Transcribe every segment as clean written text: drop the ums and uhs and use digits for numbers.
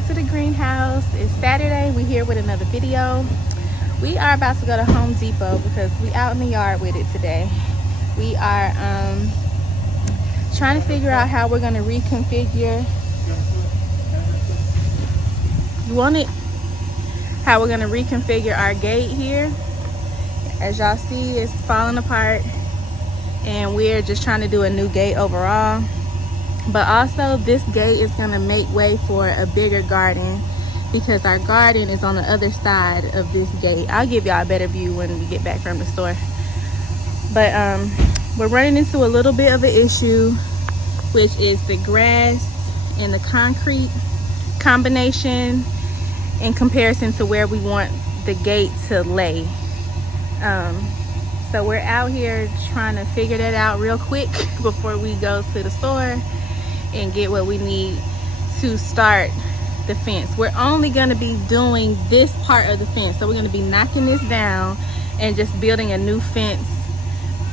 back to the greenhouse. It's Saturday. We're here with another video. We are about to go to Home Depot because we out in the yard with it today. We are trying to figure out how we're going to reconfigure. You want it? How we're going to reconfigure our gate here. As y'all see, it's falling apart, and we're just trying to do a new gate overall. But also, this gate is going to make way for a bigger garden because our garden is on the other side of this gate. I'll give y'all a better view when we get back from the store. But we're running into a little bit of an issue, which is the grass and the concrete combination in comparison to where we want the gate to lay. So we're out here trying to figure that out real quick before we go to the store and get what we need to start the fence. We're only going to be doing this part of the fence, so we're going to be knocking this down and just building a new fence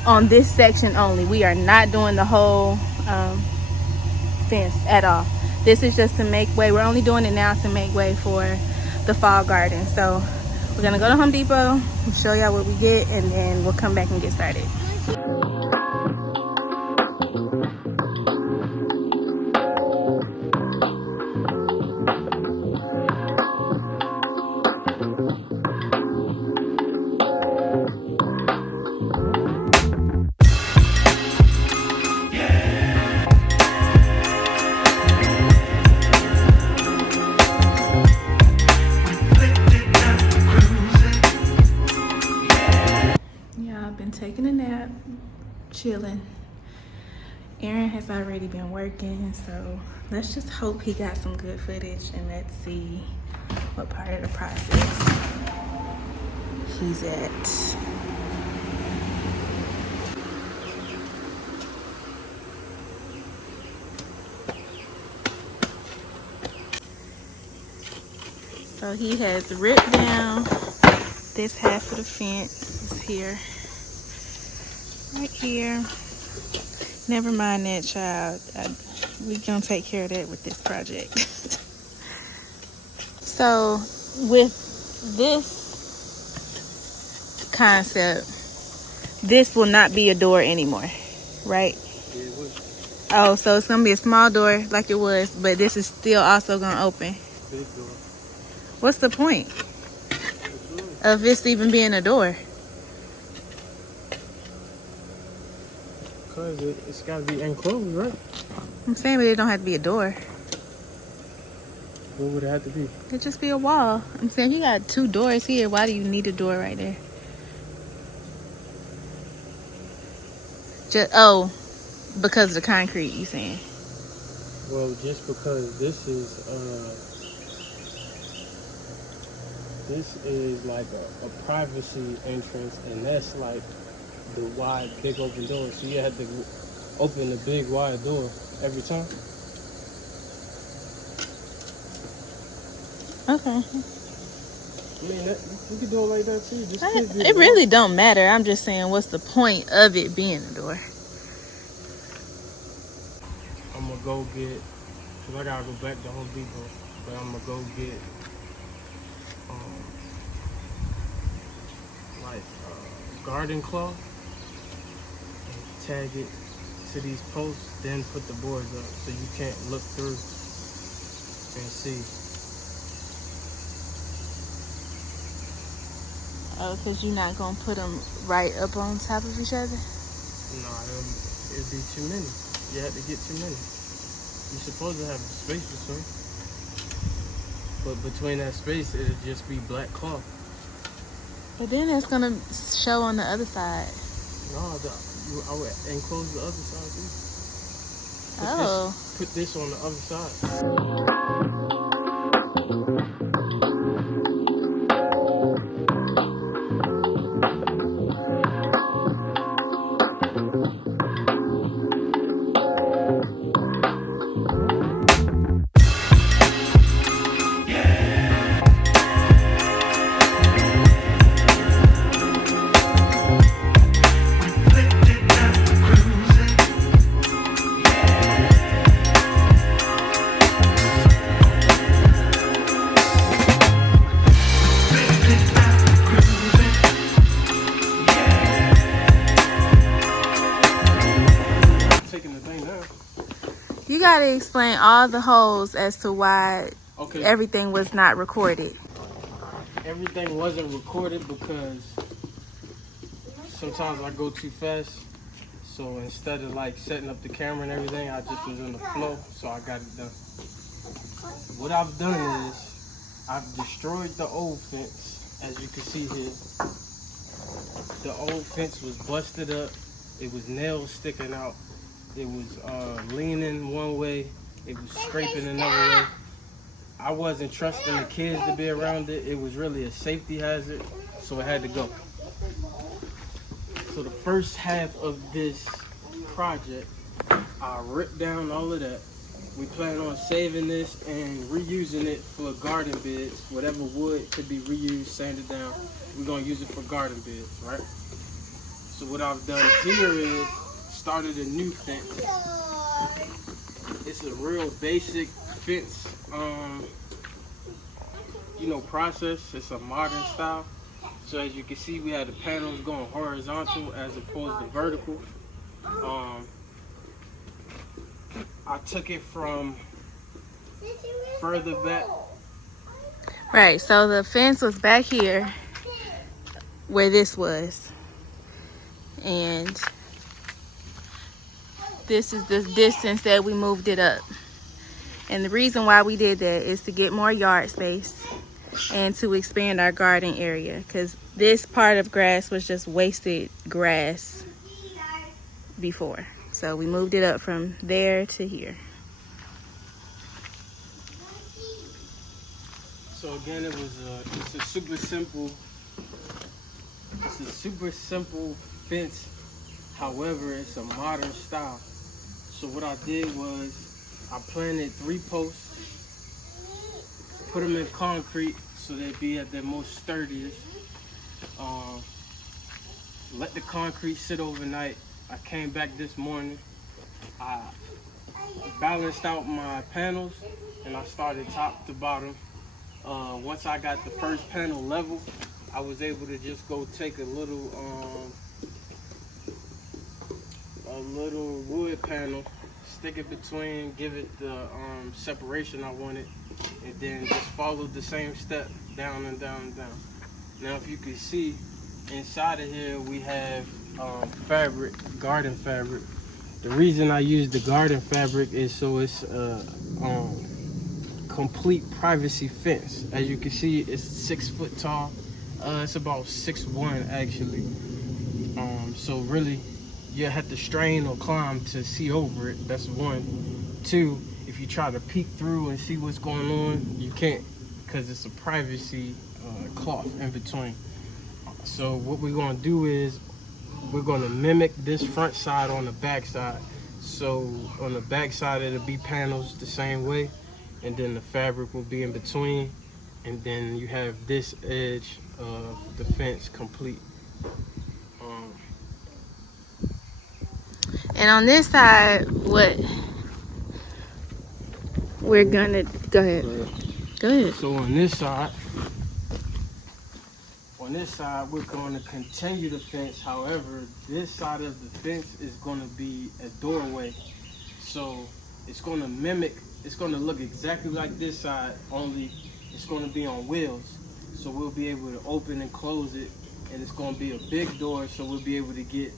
on this section only. We are not doing the whole fence at all. This is just to make way. We're only doing it now to make way for the fall garden. So we're gonna go to Home Depot and show y'all what we get, and then we'll come back and get started. Taking a nap, chilling. Aaron has already been working, so let's just hope he got some good footage, and let's see what part of the process he's at. So he has ripped down this half of the fence. It's here. Right here. Never mind that, child. We're gonna take care of that with this project. So with this concept, this will not be a door anymore, right? Oh, so it's gonna be a small door like it was, but this is still also gonna open. Big door. What's the point of this even being a door? Because it's got to be enclosed, right? I'm saying, but it don't have to be a door. What would it have to be? It'd just be a wall. I'm saying, you got two doors here. Why do you need a door right there? Because of the concrete, you saying? Well, just because this is like a privacy entrance, and that's like the wide, big open door. So you had to open the big, wide door every time. Okay. I mean, you could do it like that too. It really don't matter. I'm just saying, what's the point of it being a door? I'm gonna go get, cause I gotta go back to Home Depot, but I'm gonna go get garden cloth, and tag it to these posts, then put the boards up so you can't look through and see. Oh, because you're not going to put them right up on top of each other? No, it'd be too many. You have to get too many. You're supposed to have space between. But between that space, it'll just be black cloth. But then it's going to show on the other side. No, I would enclose the other side too. Put this on the other side. gotta explain all the holes as to why Okay. everything was not recorded. Everything wasn't recorded because sometimes I go too fast. So instead of like setting up the camera and everything, I just was in the flow, so I got it done. What I've done is I've destroyed the old fence, as you can see here. The old fence was busted up. It was nails sticking out. It was leaning one way. It was scraping another way. I wasn't trusting the kids to be around it. It was really a safety hazard, so it had to go. So the first half of this project, I ripped down all of that. We plan on saving this and reusing it for garden beds. Whatever wood could be reused, sanded down, we're gonna use it for garden beds, right? So what I've done here is started a new fence. It's a real basic fence, process. It's a modern style. So as you can see, we had the panels going horizontal as opposed to vertical. I took it from further back. Right, so the fence was back here where this was. And this is the distance that we moved it up. And the reason why we did that is to get more yard space and to expand our garden area, because this part of grass was just wasted grass before. So we moved it up from there to here. So again, it's a super simple fence. However, it's a modern style. So what I did was I planted 3 posts, put them in concrete so they'd be at their most sturdiest. Let the concrete sit overnight. I came back this morning. I balanced out my panels and I started top to bottom. Once I got the first panel level, I was able to just go take a little wood panel, stick it between, give it the separation I wanted, and then just follow the same step down and down and down. Now if you can see inside of here, we have fabric, garden fabric. The reason I use the garden fabric is so it's complete privacy fence. As you can see, it's 6 foot tall. It's about 6'1" actually. So really, you have to strain or climb to see over it. That's 1. 2, if you try to peek through and see what's going on, you can't, because it's a privacy cloth in between. So what we're gonna do is we're gonna mimic this front side on the back side. So on the back side, it'll be panels the same way, and then the fabric will be in between, and then you have this edge of the fence complete. And on this side, what we're gonna go ahead. So on this side, we're going to continue the fence. However, this side of the fence is going to be a doorway. So it's going to mimic, it's going to look exactly like this side, only it's going to be on wheels. So we'll be able to open and close it, and it's going to be a big door, so we'll be able to get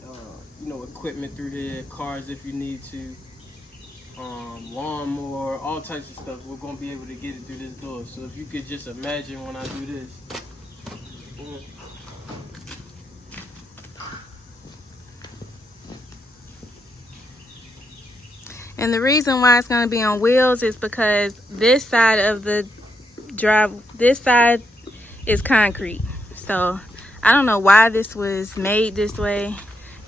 equipment through there, cars if you need to, lawnmower, all types of stuff. We're going to be able to get it through this door. So if you could just imagine when I do this. And the reason why it's going to be on wheels is because this side of the drive, this side is concrete. So I don't know why this was made this way.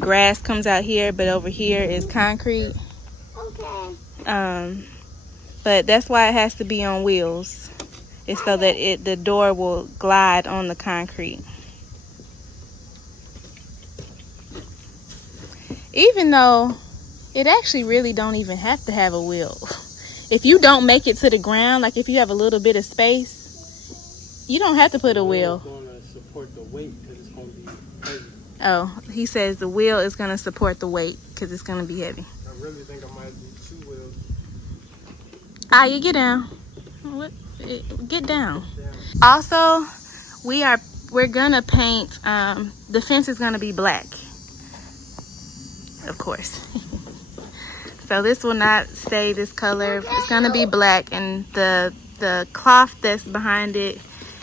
Grass comes out here, but over here is concrete. Okay. But that's why it has to be on wheels. It's so that the door will glide on the concrete. Even though it actually really don't even have to have a wheel. If you don't make it to the ground, like if you have a little bit of space, you don't have to put a wheel. It's going to support the weight because it's going to be heavy. Oh, he says the wheel is going to support the weight because it's going to be heavy. I really think I might do 2 wheels. You get down. What? Get down. Also, we're gonna paint. The fence is gonna be black, of course. So this will not stay this color. It's gonna be black, and the cloth that's behind it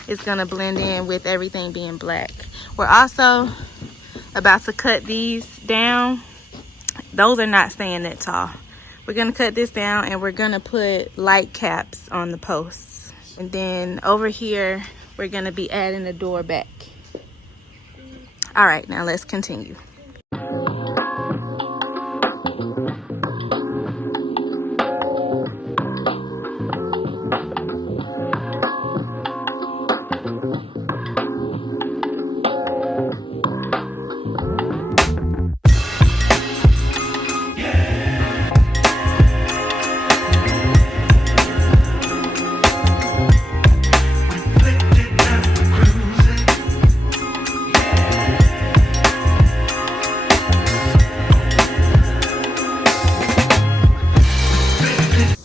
is gonna blend in with everything being black. We're also about to cut these down. Those are not staying that tall. We're gonna cut this down, and we're gonna put light caps on the posts. And then over here, we're gonna be adding a door back. All right, now let's continue.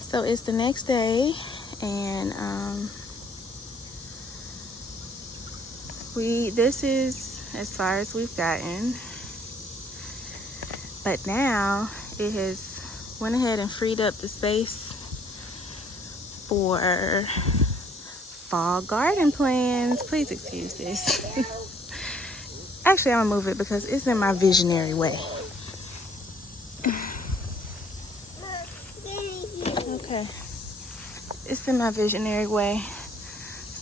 So it's the next day, and this is as far as we've gotten. But now it has went ahead and freed up the space for fall garden plans. Please excuse this. Actually, I'm gonna move it because it's in my visionary way. Okay, it's in my visionary way.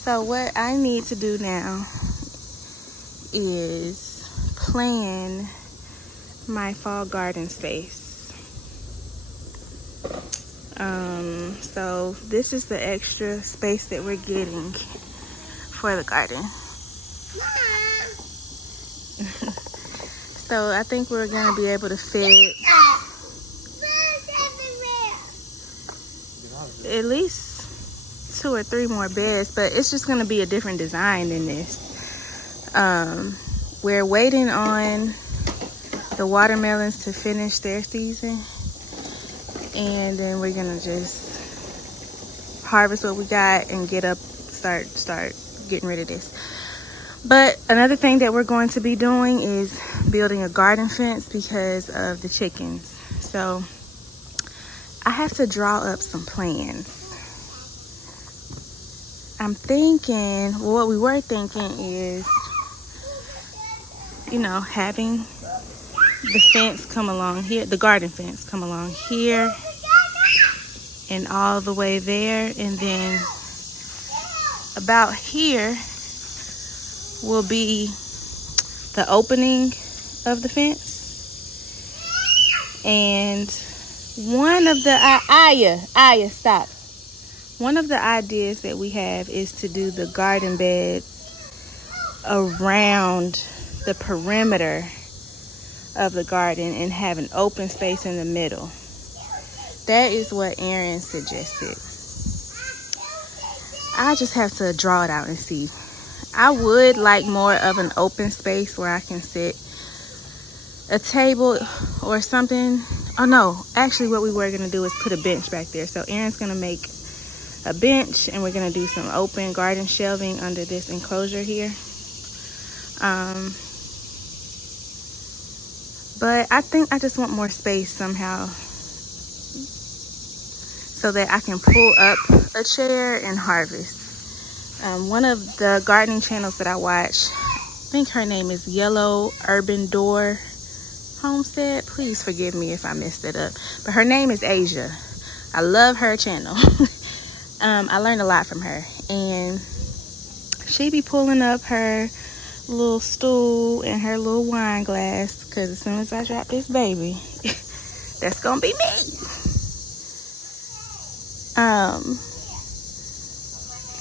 So what I need to do now is plan my fall garden space. So this is the extra space that we're getting for the garden. So I think we're gonna be able to fit at least 2 or 3 more beds, but it's just gonna be a different design than this. We're waiting on the watermelons to finish their season, and then we're gonna just harvest what we got and start getting rid of this. But another thing that we're going to be doing is building a garden fence because of the chickens. So I have to draw up some plans. I'm thinking, well, what we were thinking is, having the fence come along here, the garden fence come along here and all the way there, and then about here will be the opening of the fence. And one of the stop. One of the ideas that we have is to do the garden beds around the perimeter of the garden and have an open space in the middle. That is what Aaron suggested. I just have to draw it out and see. I would like more of an open space where I can sit a table or something. Oh no, actually what we were gonna do is put a bench back there. So Aaron's gonna make a bench, and we're gonna do some open garden shelving under this enclosure here. But I think I just want more space somehow so that I can pull up a chair and harvest. One of the gardening channels that I watch, I think her name is Yellow Urban Door Homestead. Please forgive me if I messed it up. But her name is Asia. I love her channel. I learned a lot from her. And she be pulling up her little stool and her little wine glass, because as soon as I drop this baby, that's gonna be me.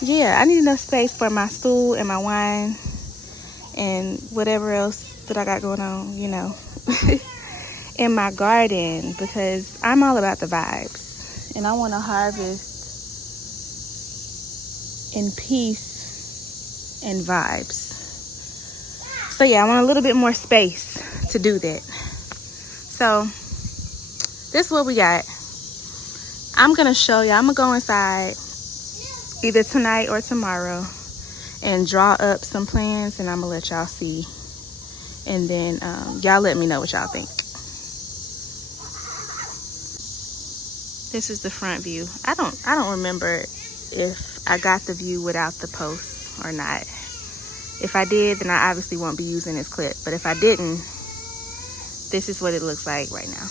Yeah, I need enough space for my stool and my wine and whatever else that I got going on, in my garden, because I'm all about the vibes and I want to harvest in peace and vibes. So yeah, I want a little bit more space to do that. So this is what we got. I'm gonna show y'all. I'm gonna go inside either tonight or tomorrow and draw up some plans, and I'm gonna let y'all see. And then y'all let me know what y'all think. This is the front view. I don't remember if I got the view without the post or not. If I did, then I obviously won't be using this clip. But if I didn't, this is what it looks like right now.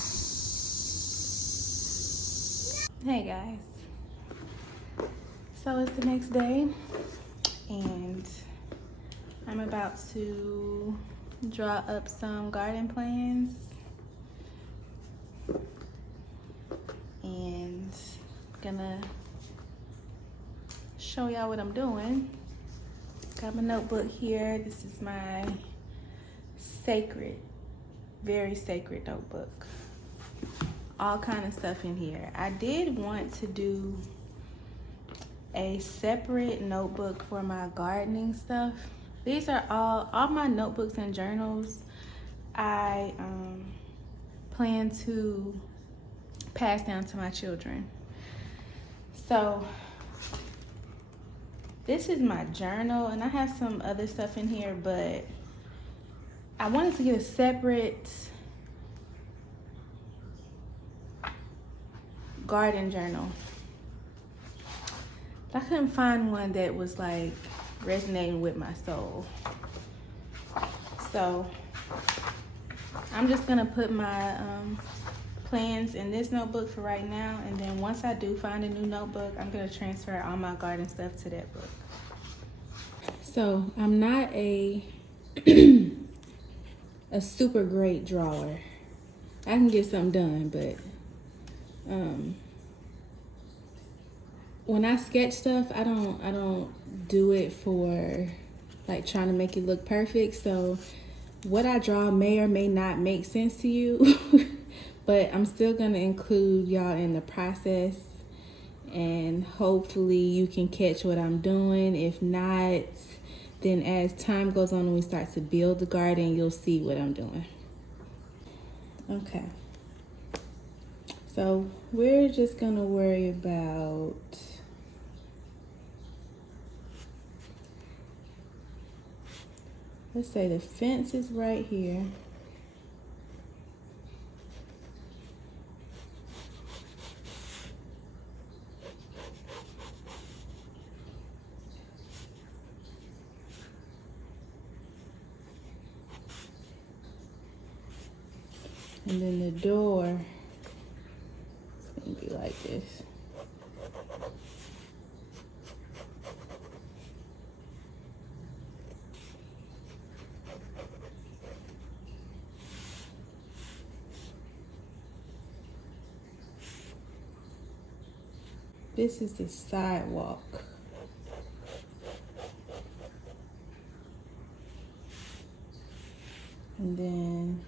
Hey guys. So it's the next day, and I'm about to draw up some garden plans. And gonna show y'all what I'm doing. Got my notebook here. This is my sacred, very sacred notebook. All kind of stuff in here. I did want to do a separate notebook for my gardening stuff. These are all my notebooks and journals. I plan to pass down to my children. So this is my journal, and I have some other stuff in here, but I wanted to get a separate garden journal. But I couldn't find one that was like resonating with my soul. So I'm just gonna put my plans in this notebook for right now, and then once I do find a new notebook, I'm gonna transfer all my garden stuff to that book. So I'm not a a super great drawer. I can get something done, but when I sketch stuff, I don't do it for like trying to make it look perfect. So what I draw may or may not make sense to you, but I'm still gonna include y'all in the process, and hopefully you can catch what I'm doing. If not, then as time goes on and we start to build the garden, you'll see what I'm doing. Okay. So we're just gonna worry about let's say the fence is right here. And then the door is gonna be like this. This is the sidewalk. And then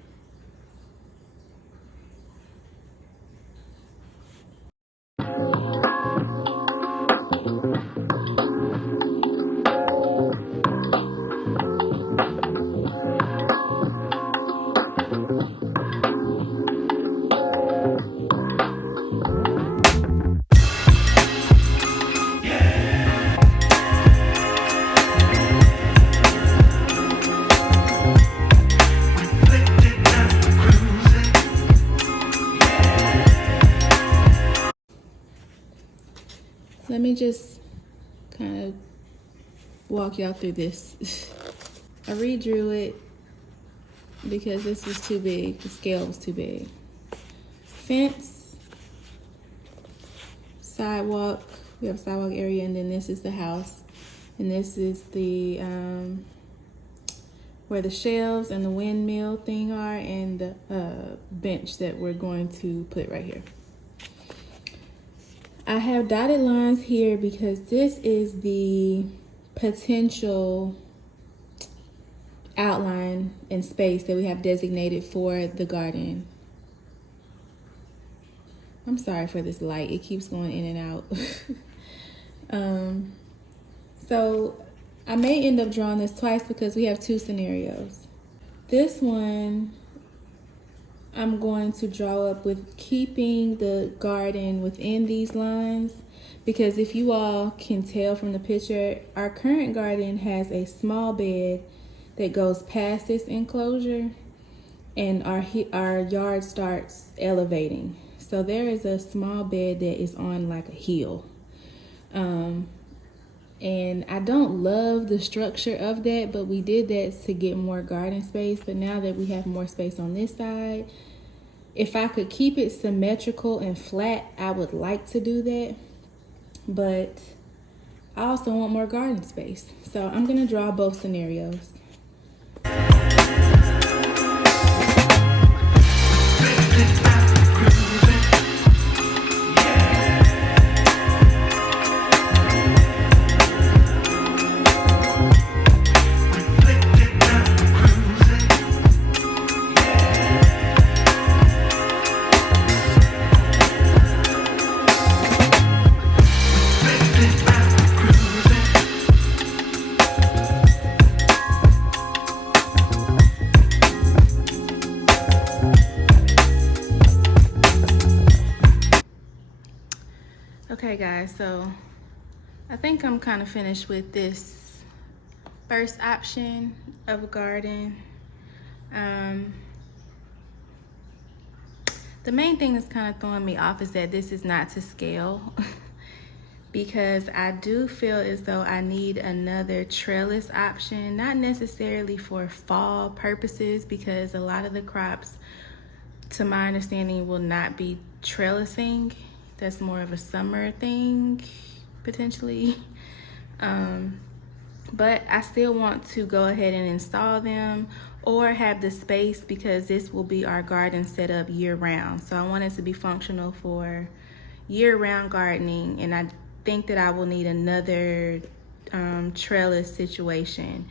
let me just kind of walk y'all through this. I redrew it because this was too big. The scale was too big. Fence, sidewalk. We have a sidewalk area, and then this is the house. And this is the where the shelves and the windmill thing are, and the bench that we're going to put right here. I have dotted lines here because this is the potential outline and space that we have designated for the garden. I'm sorry for this light. It keeps going in and out. So I may end up drawing this twice because we have two scenarios. This one I'm going to draw up with keeping the garden within these lines, because if you all can tell from the picture, our current garden has a small bed that goes past this enclosure, and our yard starts elevating. So there is a small bed that is on like a hill. And I don't love the structure of that, but we did that to get more garden space. But now that we have more space on this side, if I could keep it symmetrical and flat, I would like to do that. But I also want more garden space. So I'm gonna draw both scenarios. Okay guys, so I think I'm kind of finished with this first option of a garden. The main thing that's kind of throwing me off is that this is not to scale because I do feel as though I need another trellis option, not necessarily for fall purposes, because a lot of the crops, to my understanding, will not be trellising. That's more of a summer thing, potentially. But I still want to go ahead and install them or have the space, because this will be our garden set up year round. So I want it to be functional for year round gardening, and I think that I will need another trellis situation.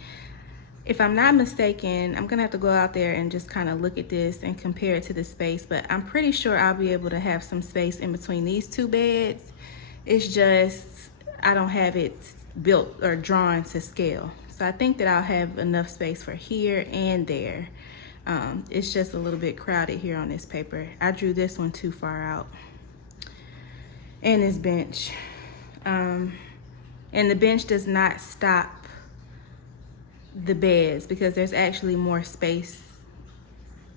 If I'm not mistaken, I'm gonna have to go out there and just kind of look at this and compare it to the space, but I'm pretty sure I'll be able to have some space in between these two beds. It's just, I don't have it built or drawn to scale. So I think that I'll have enough space for here and there. It's just a little bit crowded here on this paper. I drew this one too far out. And this bench. And the bench does not stop the beds, because there's actually more space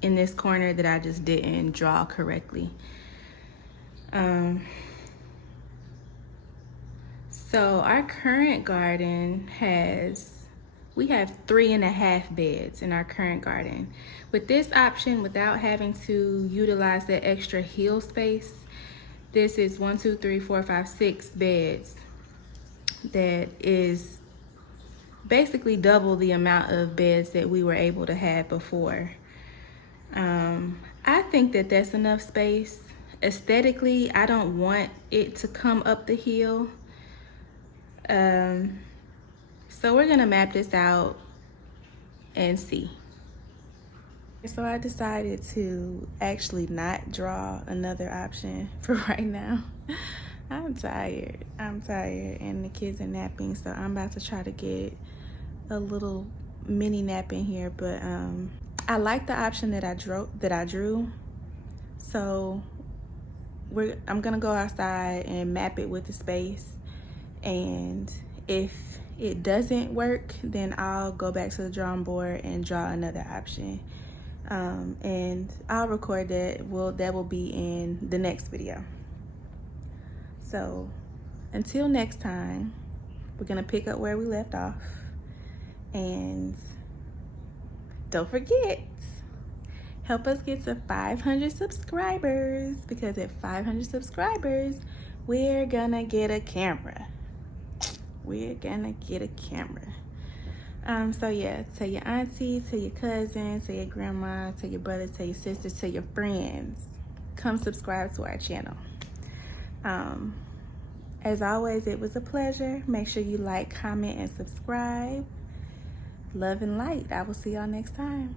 in this corner that I just didn't draw correctly. So our current garden we have 3.5 beds in our current garden. With this option, without having to utilize that extra hill space, this is 1, 2, 3, 4, 5, 6 beds. That is basically double the amount of beds that we were able to have before. I think that that's enough space. Aesthetically, I don't want it to come up the hill. So we're gonna map this out and see. So I decided to actually not draw another option for right now. I'm tired, and the kids are napping, so I'm about to try to get a little mini nap in here. But I like the option that I drew. So I'm gonna go outside and map it with the space, and if it doesn't work, then I'll go back to the drawing board and draw another option. And I'll record that. That will be in the next video. So until next time, we're gonna pick up where we left off. And don't forget, help us get to 500 subscribers, because at 500 subscribers, we're gonna get a camera. We're gonna get a camera. So yeah, tell your auntie, tell your cousin, tell your grandma, tell your brother, tell your sister, tell your friends. Come subscribe to our channel. As always, it was a pleasure. Make sure you like, comment, and subscribe. Love and light. I will see y'all next time.